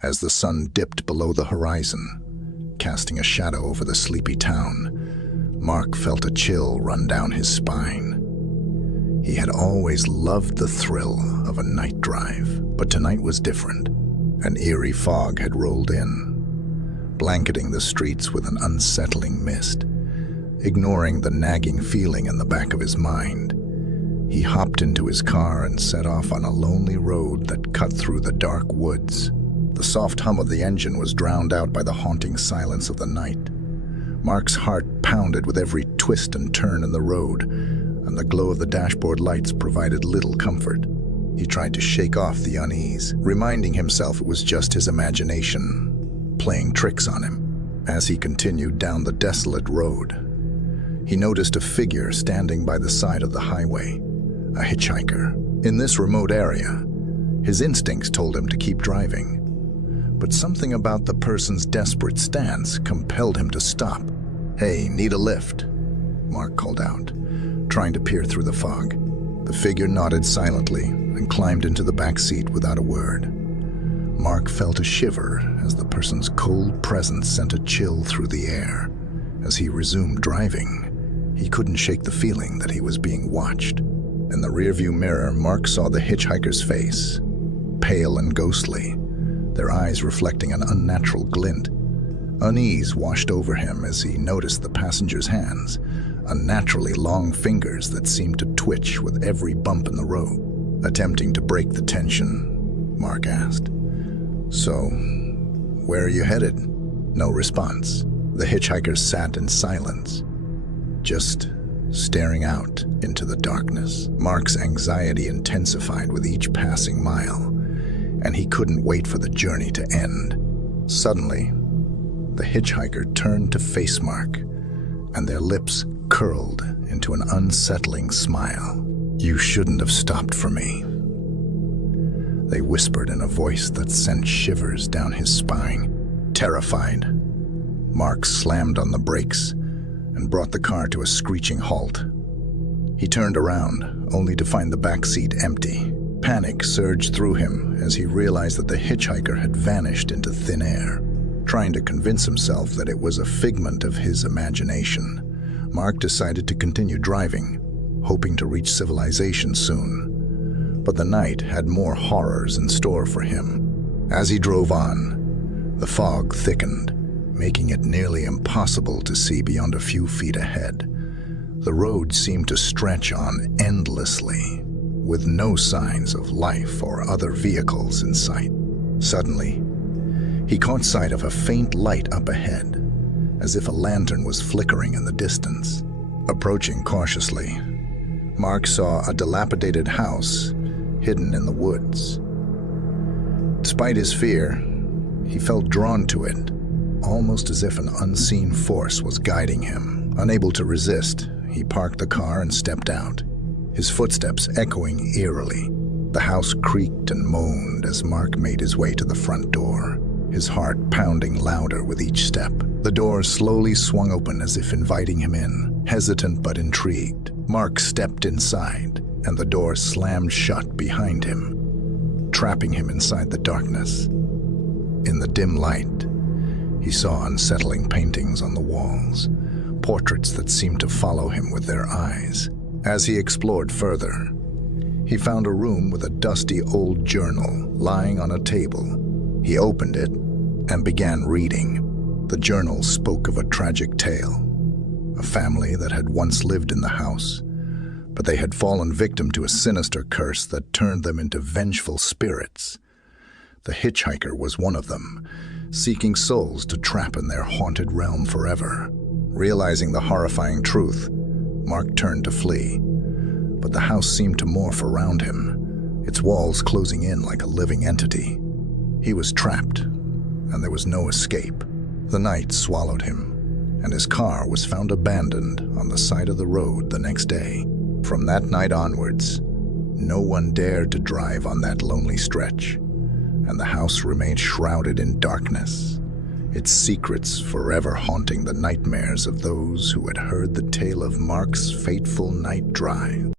As the sun dipped below the horizon, casting a shadow over the sleepy town, Mark felt a chill run down his spine. He had always loved the thrill of a night drive, but tonight was different. An eerie fog had rolled in, blanketing the streets with an unsettling mist. Ignoring the nagging feeling in the back of his mind, he hopped into his car and set off on a lonely road that cut through the dark woods. The soft hum of the engine was drowned out by the haunting silence of the night. Mark's heart pounded with every twist and turn in the road, and the glow of the dashboard lights provided little comfort. He tried to shake off the unease, reminding himself it was just his imagination playing tricks on him. As he continued down the desolate road, he noticed a figure standing by the side of the highway, a hitchhiker. In this remote area, his instincts told him to keep driving, but something about the person's desperate stance compelled him to stop. "Hey, need a lift?" Mark called out, trying to peer through the fog. The figure nodded silently and climbed into the back seat without a word. Mark felt a shiver as the person's cold presence sent a chill through the air. As he resumed driving, he couldn't shake the feeling that he was being watched. In the rearview mirror, Mark saw the hitchhiker's face, pale and ghostly, their eyes reflecting an unnatural glint. Unease washed over him as he noticed the passenger's hands, unnaturally long fingers that seemed to twitch with every bump in the road. Attempting to break the tension, Mark asked, "So, where are you headed?" No response. The hitchhiker sat in silence, just staring out into the darkness. Mark's anxiety intensified with each passing mile, and he couldn't wait for the journey to end. Suddenly, the hitchhiker turned to face Mark, and their lips curled into an unsettling smile. "You shouldn't have stopped for me," they whispered in a voice that sent shivers down his spine. Terrified, Mark slammed on the brakes and brought the car to a screeching halt. He turned around, only to find the back seat empty. Panic surged through him as he realized that the hitchhiker had vanished into thin air. Trying to convince himself that it was a figment of his imagination, Mark decided to continue driving, hoping to reach civilization soon. But the night had more horrors in store for him. As he drove on, the fog thickened, making it nearly impossible to see beyond a few feet ahead. The road seemed to stretch on endlessly, with no signs of life or other vehicles in sight. Suddenly, he caught sight of a faint light up ahead, as if a lantern was flickering in the distance. Approaching cautiously, Mark saw a dilapidated house hidden in the woods. Despite his fear, he felt drawn to it, almost as if an unseen force was guiding him. Unable to resist, he parked the car and stepped out, his footsteps echoing eerily. The house creaked and moaned as Mark made his way to the front door, his heart pounding louder with each step. The door slowly swung open as if inviting him in. Hesitant but intrigued, Mark stepped inside, and the door slammed shut behind him, trapping him inside the darkness. In the dim light, he saw unsettling paintings on the walls, portraits that seemed to follow him with their eyes. As he explored further, he found a room with a dusty old journal lying on a table. He opened it and began reading. The journal spoke of a tragic tale, a family that had once lived in the house, but they had fallen victim to a sinister curse that turned them into vengeful spirits. The hitchhiker was one of them, seeking souls to trap in their haunted realm forever. Realizing the horrifying truth, Mark turned to flee, but the house seemed to morph around him, its walls closing in like a living entity. He was trapped, and there was no escape. The night swallowed him, and his car was found abandoned on the side of the road the next day. From that night onwards, no one dared to drive on that lonely stretch, and the house remained shrouded in darkness, its secrets forever haunting the nightmares of those who had heard the tale of Mark's fateful night drive.